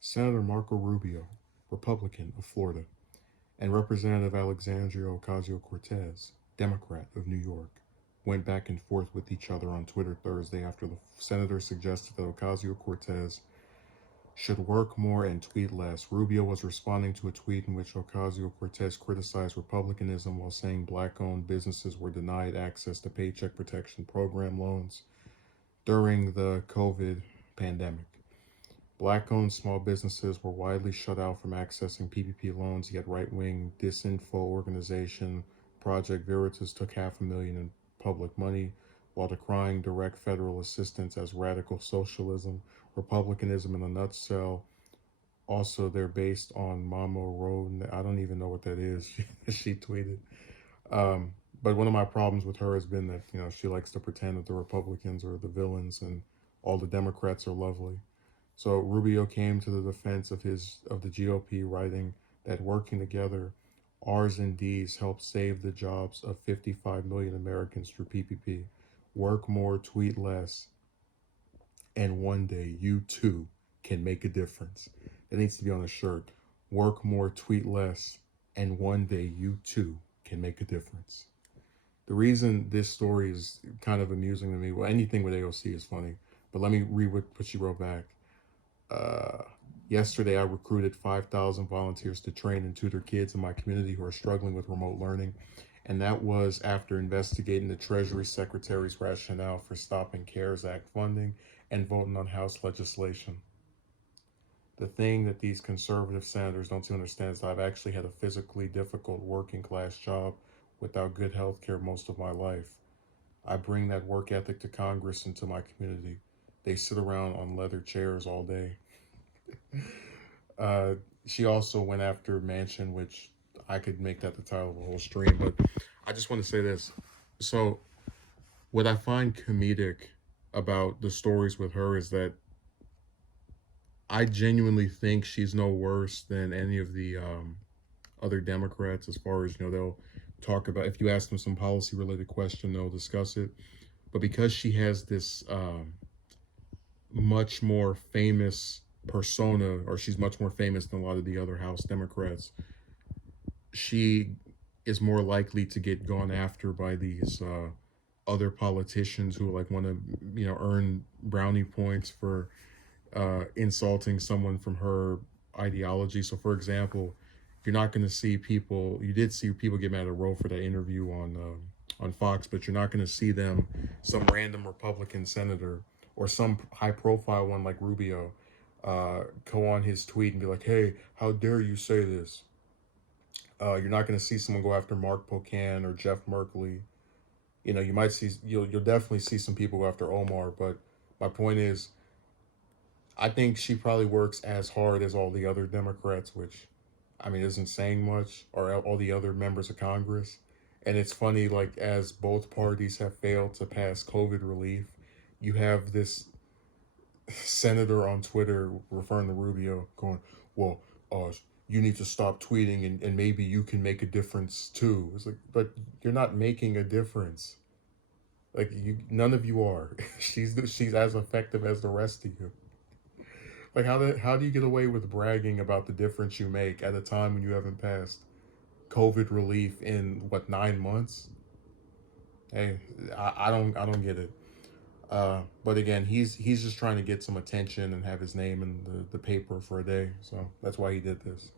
Senator Marco Rubio, Republican of Florida, and Representative Alexandria Ocasio-Cortez, Democrat of New York, went back and forth with each other on Twitter Thursday after the senator suggested that Ocasio-Cortez should work more and tweet less. Rubio was responding to a tweet in which Ocasio-Cortez criticized Republicanism while saying black-owned businesses were denied access to Paycheck Protection Program loans during the COVID pandemic. Black-owned small businesses were widely shut out from accessing PPP loans, yet right-wing disinfo organization Project Veritas took $500,000 in public money while decrying direct federal assistance as radical socialism. Republicanism in a nutshell. Also, they're based on Mama Road. I don't even know what that is. She tweeted. But one of my problems with her has been that she likes to pretend that the Republicans are the villains and all the Democrats are lovely. So Rubio came to the defense of the GOP, writing that working together, R's and D's help save the jobs of 55 million Americans through PPP. Work more, tweet less, and one day you too can make a difference. It needs to be on a shirt. Work more, tweet less, and one day you too can make a difference. The reason this story is kind of amusing to me, well, anything with AOC is funny, but let me read what she wrote back. Uh, Yesterday, I recruited 5,000 volunteers to train and tutor kids in my community who are struggling with remote learning. And that was after investigating the Treasury Secretary's rationale for stopping CARES Act funding and voting on House legislation. The thing that these conservative senators don't seem to understand is that I've actually had a physically difficult working class job without good health care most of my life. I bring that work ethic to Congress and to my community. They sit around on leather chairs all day. Uh, she also went after Manchin, which I could make that the title of a whole stream, but I just want to say this. So, what I find comedic about the stories with her is that I genuinely think she's no worse than any of the other Democrats as far as, they'll talk about, if you ask them some policy related question, they'll discuss it. But because she has this much more famous persona, or she's much more famous than a lot of the other House Democrats, she is more likely to get gone after by these other politicians who like want to earn brownie points for insulting someone from her ideology. So for example, you're not going to see people, you did see people get mad at Roe for that interview on Fox, but you're not going to see them, some random Republican senator or some high profile one like Rubio, go on his tweet and be like, hey, how dare you say this? You're not going to see someone go after Mark Pocan or Jeff Merkley. You might see, you'll definitely see some people go after Omar, but my point is, I think she probably works as hard as all the other Democrats, which, I mean, isn't saying much, or all the other members of Congress. And it's funny, like, as both parties have failed to pass COVID relief, you have this senator on Twitter referring to Rubio going, well, you need to stop tweeting and maybe you can make a difference too. It's like, but you're not making a difference. Like, none of you are. She's as effective as the rest of you. Like, how do you get away with bragging about the difference you make at a time when you haven't passed COVID relief in what, 9 months? Hey, I don't get it. But again, he's just trying to get some attention and have his name in the paper for a day. So that's why he did this.